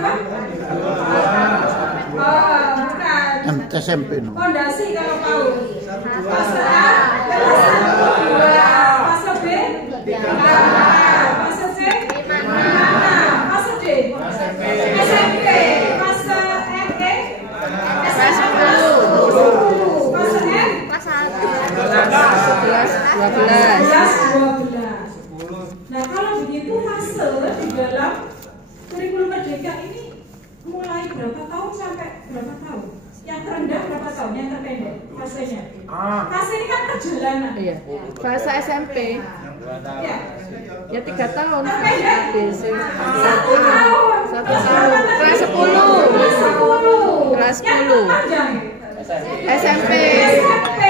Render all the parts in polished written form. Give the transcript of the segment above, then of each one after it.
apa? Bukan. SMP. Fondasi kalau tahu. Fase A, fase 2, fase B, 3, fase C, 5, fase D, SMP, fase ME, fase 10, fase M, fase 12. Nah kalau begitu fase di dalam kurikulum merdeka ini mulai berapa tahun sampai berapa tahun? Yang terendah berapa tahun? Yang terpendek fasenya? Fase ini kan perjalanan. Iya. Fase SMP. Ya. Ya 3 tahun. Terpendek. 1 tahun. 1 tahun. Kelas 10. Kelas 10. Kelas 10. Yang terpanjang. SMP. SMP.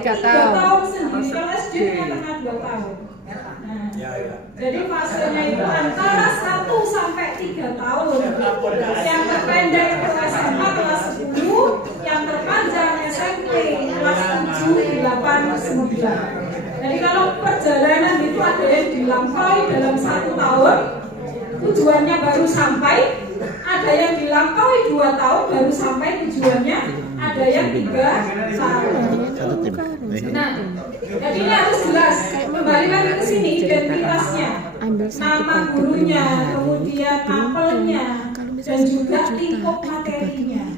3 tahun. Sendiri. Kalau SD kan pernah 2 tahun. Jadi fasenya itu antara 1 sampai 3 tahun. Yang terpendek itu SMA kelas 10, yang terpanjang SMP kelas 7, 8, 9. Jadi kalau perjalanan itu ada yang dilampaui dalam 1 tahun, tujuannya baru sampai, ada yang dilampaui 2 tahun baru sampai tujuannya, ada yang 3 tahun. Nah, jadi ini harus jelas. Kembali lagi ke sini identitasnya, nama gurunya, kemudian apelnya, dan juga lingkup materinya.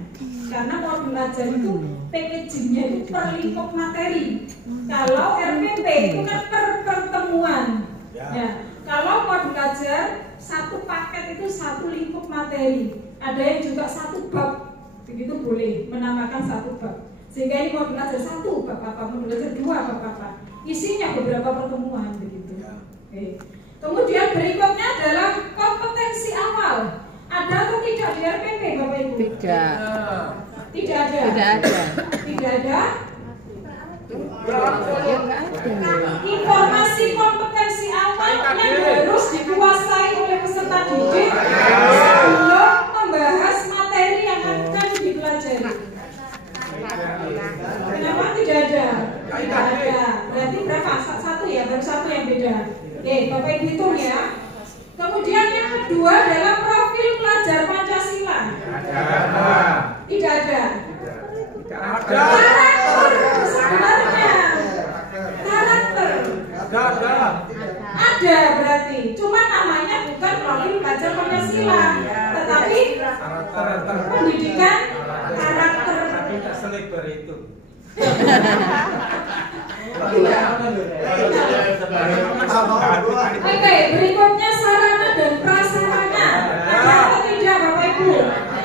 Karena mau belajar itu packagingnya itu per lingkup materi. Kalau RPP itu kan per pertemuan. Ya, kalau mau belajar satu paket itu 1 lingkup materi. Ada yang juga 1 bab, begitu boleh menamakan 1 bab. Sehingga ini mau belajar 1 bab apa, mau belajar 2 bab apa. Isinya beberapa pertemuan begitu. Oke. Kemudian berikutnya adalah kompetensi awal. Ada atau tidak di RPP Bapak Ibu? Tidak. Tidak ada. Tidak ada. Tidak ada. Ya enggak ada. Informasi kompetensi awal yang harus dikuasai oleh peserta didik sebelum membahas materi yang akan dipelajari. Kenapa tidak ada? Tidak ada. Berarti berapa? 1 ya, baru 1 yang beda. Oke, Bapak Ibu hitung ya. Kemudian yang kedua adalah profil pelajar Pancasila. Tidak ada. Karakter sebenarnya. Karakter. Ada berarti. Cuma namanya bukan profil pelajar Pancasila, tetapi pendidikan karakter. Oke, berikutnya sarana dan prasarana. Ada atau tidak Bapak Ibu?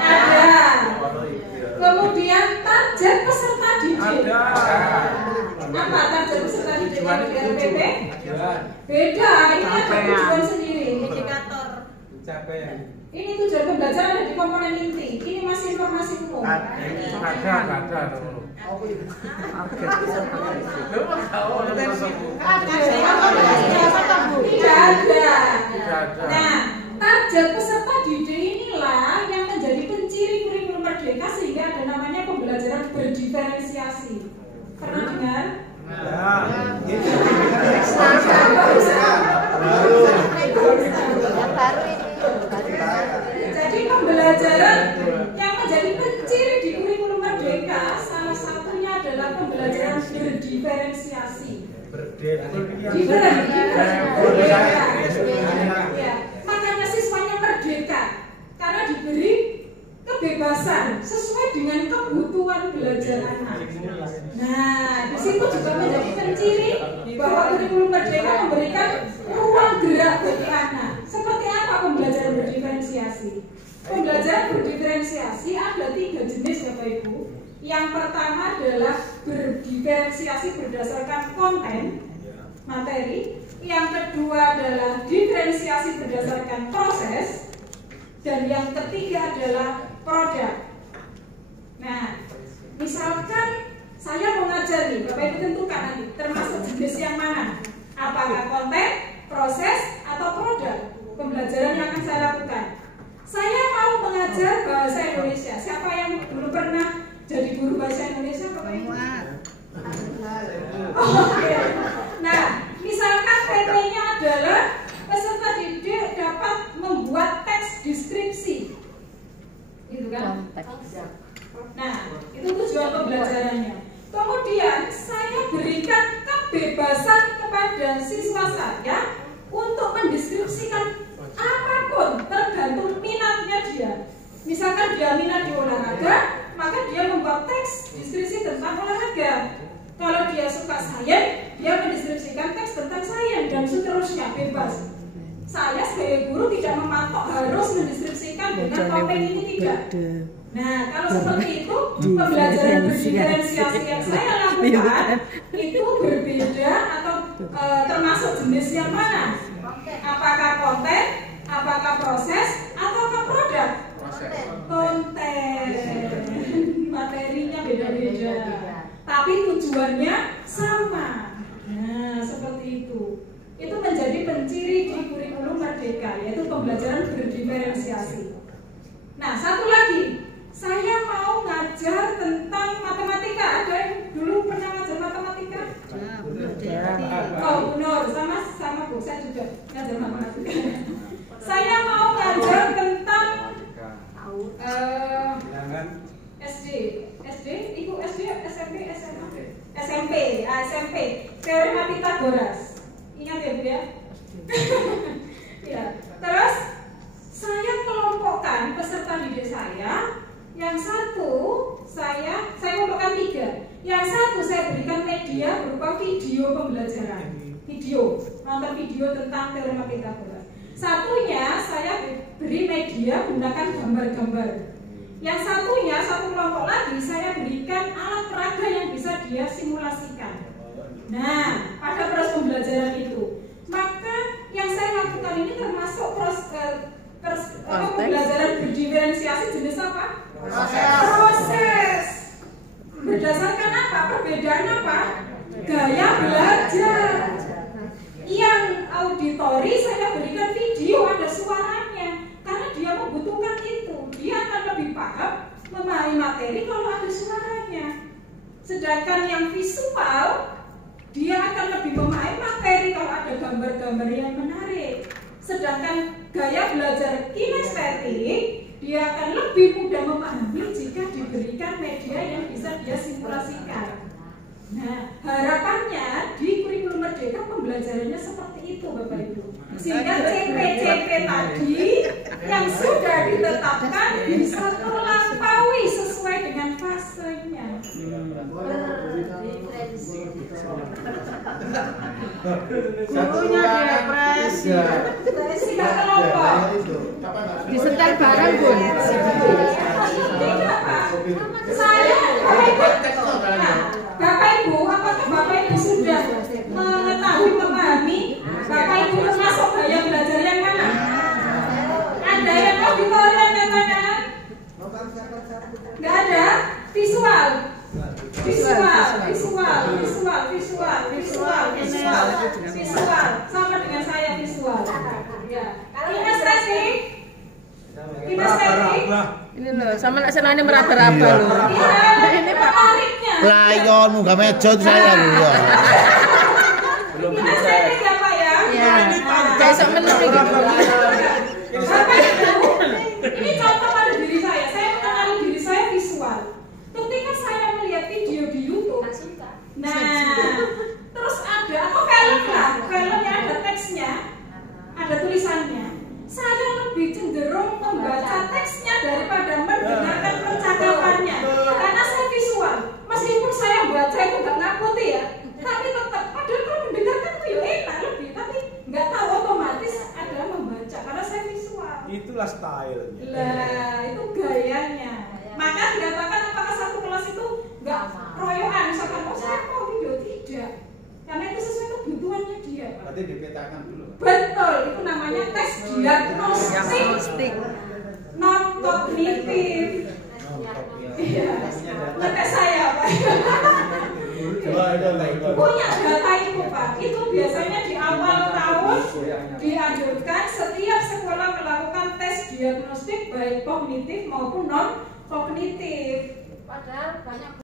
Ada. Kemudian target peserta didik. Apa target peserta didik di RPP? Beda, ini ada tujuan sendiri. Indikator. Ini tujuan pembelajaran ada di komponen inti. Ini masih informasi umum. Tidak ada. Nah, target peserta didik inilah yang menjadi penciri kurikulum merdeka sehingga ada namanya pembelajaran berdiferensiasi. Pernah dengar? Jadi pembelajaran yang menjadi penciri di kurikulum merdeka salah satunya adalah pembelajaran berdiferensiasi. Ya, makanya siswanya merdeka karena diberi kebebasan sesuai dengan kebutuhan belajar anak. Nah, di situ juga menjadi penciri bahwa kurikulum merdeka memberikan ruang gerak bagi anak. Seperti apa pembelajaran berdiferensiasi? Pembelajaran berdiferensiasi ada 3 jenis Bapak Ibu. Yang pertama adalah berdiferensiasi berdasarkan konten materi. Yang kedua adalah diferensiasi berdasarkan proses. Dan yang ketiga adalah produk. Nah, misalkan saya mau ngajar nih, Bapak Ibu tentukan nanti termasuk jenis yang mana. Apakah konten, proses, atau produk pembelajaran yang akan saya lakukan. Saya mau mengajar bahasa Indonesia. Siapa yang belum pernah jadi guru bahasa Indonesia Bapak Ibu? Oke. Nah, misalkan PT-nya adalah peserta didik dapat membuat teks deskripsi gitu kan. Nah, itu tujuan pembelajarannya. Kemudian saya berikan kebebasan kepada siswa saya untuk mendeskripsikan apapun tergantung minatnya dia. Misalkan dia minat di olahraga, maka dia membuat teks deskripsi tentang olahraga. Kalau dia suka sains, dia mendeskripsikan teks tentang sains dan seterusnya, bebas. Saya sebagai guru tidak mematok harus mendeskripsikan dengan topik ini, tidak. Nah, kalau seperti itu, pembelajaran berdiferensiasi yang saya lakukan itu berbeda atau termasuk jenis yang mana? Apakah konten, apakah proses, ataukah produk? Konten. Materinya beda-beda, tapi tujuannya sama. Nah, seperti itu. Itu menjadi penciri di kurikulum Merdeka, yaitu pembelajaran berdiferensiasi. Nah, satu lagi, saya mau ngajar tentang matematika. Ada yang dulu pernah ngajar matematika? Oh, benar, sama Bu, saya juga ngajar matematika. Saya mau ngajar tentang SD, Ibu SD, SMP, SMA, SMP, teorema Pythagoras. Ingat ya Bu ya? Ya. Terus saya kelompokkan peserta didik saya. Yang satu saya kelompokkan 3. Yang satu saya berikan media berupa video pembelajaran, nonton video tentang teorema Pythagoras. Satunya saya beri media menggunakan gambar-gambar. Yang satunya, satu kelompok lagi saya berikan alat peraga yang bisa dia simulasikan. Nah, pada proses pembelajaran itu, maka yang saya lakukan ini termasuk pembelajaran berdiferensiasi jenis apa? Proses. Berdasarkan apa? Perbedaan apa? Gaya belajar. Yang auditori saya berikan video, ada suaranya, karena dia membutuhkan itu. Dia akan lebih paham memahami materi kalau ada suaranya. Sedangkan yang visual, dia akan lebih memahami materi kalau ada gambar-gambar yang menarik. Sedangkan gaya belajar kinestetik, dia akan lebih mudah memahami jika diberikan media yang bisa dia simulasikan. Nah, harapannya di kurikulum Merdeka pembelajarannya seperti itu Bapak Ibu. Sehingga CP-CP tadi yang sudah ditetapkan bisa terlampaui sesuai dengan fasenya. Gurunya depresi. Tidak kelompok. Disetel bareng Bu. Tidak Pak. Saya Bapak Ibu, apakah Bapak Ibu sudah mengetahui, memahami? Bapak Ibu termasuk gaya belajar yang mana? Ada yang auditorium yang mana? Nggak ada? Visual. Sama dengan saya visual. Ya. Kinestetik. Ini loh, sama nak senangnya meraba-raba loh. Iya, ini tariknya. Layon muga mejo saya lho ya. Kinestetik ya Pak ya? Iya. Kayak sok meneng iki. Bapak Ibu, ini contoh pada diri saya. Saya mengenali diri saya visual. Ketika saya melihat video di YouTube, nah, terus ada atau film lah, filmnya ada teksnya, ada tulisannya. Saya lebih cenderung membaca teksnya daripada mendengarkan percakapannya, karena saya visual. Meskipun saya baca itu nggak ngaputi ya, tapi tetap padahal kalau mendengarkan itu ya enak lebih, tapi nggak tahu otomatis adalah membaca karena saya visual. Itulah stylenya. Lah, itu gayanya. Maka dikatakan apakah satu kelas itu nggak royokan, misalkan oh saya mau video, tidak, karena itu sesuai kebutuhannya dia. Berarti dipetakan dulu. Betul, itu namanya tes diagnostik non kognitif. Iya, ngetes saya Pak. Punya data itu Pak. Itu biasanya di awal tahun dianjurkan setiap sekolah melakukan tes diagnostik baik kognitif maupun non kognitif. Padahal banyak